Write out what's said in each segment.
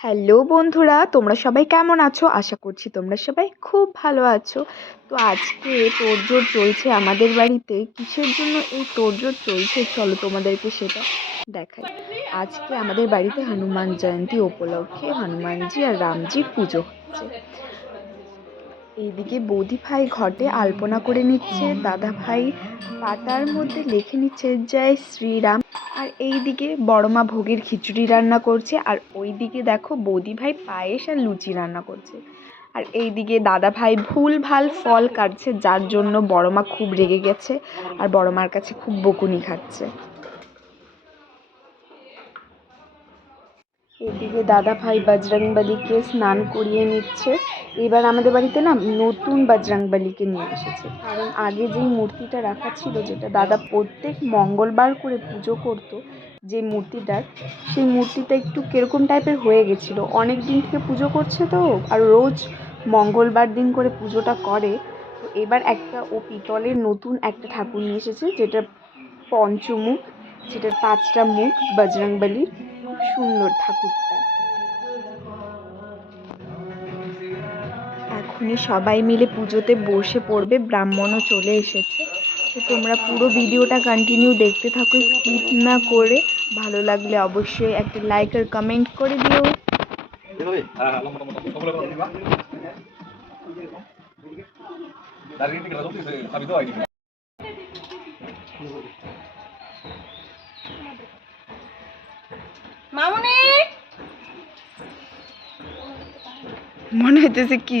Hello বন্ধুরা, তোমরা সবাই কেমন আছো? আশা করছি তোমরা সবাই খুব ভালো আছো। তো আজকে তোড়জোড় চলছে আমাদের বাড়িতে। কিসের জন্য এই তোড়জোড় চলছে? চলো তোমাদেরকে সেটা দেখাই। আজকে আমাদের বাড়িতে হনুমান জয়ন্তী উপলক্ষে হনুমানজি আর রামজির পুজো হচ্ছে। এইদিকে বৌদি ভাই ঘটে আলপনা করে নিচ্ছে দাদা ভাই পাতার মধ্যে লিখে নিচ্ছে, জয় শ্রীরাম। আর এই দিকে বড় মা ভোগের খিচুড়ি রান্না করছে, আর ওই দিকে দেখো বৌদি ভাই পায়েস আর লুচি রান্না করছে। আর এই দিকে দাদা ভাই ভুল ভালো ফল কাটছে, যার জন্য বড় মা খুব রেগে গেছে, আর বড় মার কাছে খুব বকুনি খাচ্ছে। এদিকে দাদা ভাই বজরংবলীকে স্নান করিয়ে নিচ্ছে। এবার আমাদের বাড়িতে না নতুন বজরংবলীকে নিয়ে এসেছে। কারণ আগে যেই মূর্তিটা রাখা ছিল, যেটা দাদা প্রত্যেক মঙ্গলবার করে পুজো করতো, যে মূর্তিটার, সেই মূর্তিটা একটু কীরকম টাইপের হয়ে গেছিল। অনেক দিন থেকে পুজো করছে তো, আর রোজ মঙ্গলবার দিন করে পুজোটা করে। তো এবার একটা ও পিতলের নতুন একটা ঠাকুর নিয়ে এসেছে, যেটা পঞ্চমুখ, যেটার পাঁচটা মুখ বজরংবলীর। সুন্দর ঠাকুরটা। এখনই সবাই মিলে পুজোতে বসে পড়বে, ব্রাহ্মণও চলে এসেছে। তো তোমরা পুরো ভিডিওটা কন্টিনিউ দেখতে থাকো স্কিপ না করে। ভালো লাগলে অবশ্যই একটা লাইক আর কমেন্ট করে দিও। মনে হইতেছে কি?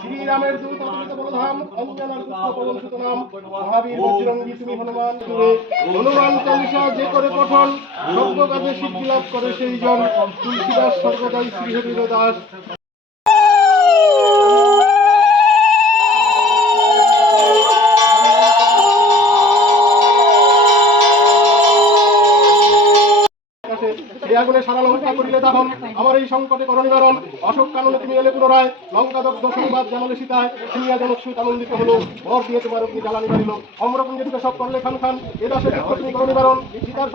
শ্রীরামের দূত অবতীর্ণ বলধাম অঞ্জনার পুত্র হনুমান হনুমান চালিসা যে করে পঠন। সর্ব সিদ্ধি লাভ করে সেই জন তুলসীদাস সর্বদাই শ্রীহরির দাস। কাছে এই আগুনে সারা লঙ্কা করিলে দাহন আমার এই সংকটে করণ নিবারণ অশোক কাননে তুমি এলে পুনরায়। লঙ্কা দগ্ধ সংবাদ জানালে সীতায়। শুনিয়া জনক সুত আনন্দিত হলো। বর দিয়ে তোমার অগ্নি জ্বালানি বাড়িল। অমরকুঞ্জ সব করলে খান খান। এ দাসের তুমি করণ। নিবারণ সীতার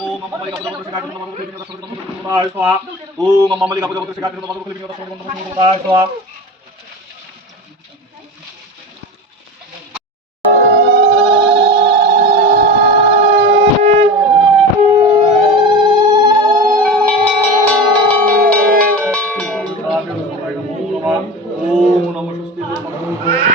ওম মামালিকা পুজো করতে শিখাতে তোমাকে বলে দিন দর্শন করতে তোমার সোয়া ওম মামালিকা পুজো করতে শিখাতে তোমাকে বলে দিন দর্শন করতে তোমার সোয়া ওম নমঃ অপবিত্র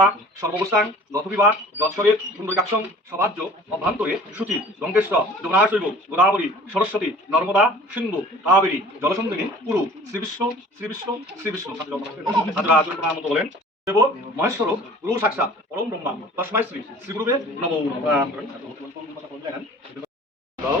পবিত্র বা সর্ববস্থান রথবিবা যৎসরের পুণ্ডরিকাক্ষং সমাজ্য অভ্যন্তরে সূচি লঙ্কেশ্বর যমুনাশৈব গোদাবরী, সরস্বতী, নর্মদা, সিন্ধু, কাবেরী, জলসন্ধিনী পুরু শ্রীবিষ্ণু শ্রীবিষ্ণু শ্রীবিষ্ণু। সাজরা বলেন, দেব, মহেশ্বর, গুরু সাক্ষাৎ, পরম ব্রহ্মা তস্মাই শ্রী শ্রী গুরুবে নমো। নমঃ দাও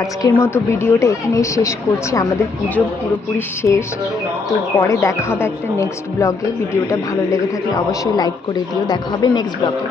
আজকের মতো ভিডিওটা এখানেই শেষ করছি। আমাদের পুজো পুরোপুরি শেষ। তো পরে দেখা হবে একটা নেক্সট ব্লগে ভিডিওটা ভালো লেগে থাকলে অবশ্যই লাইক করে দিও। দেখা হবে নেক্সট ব্লগে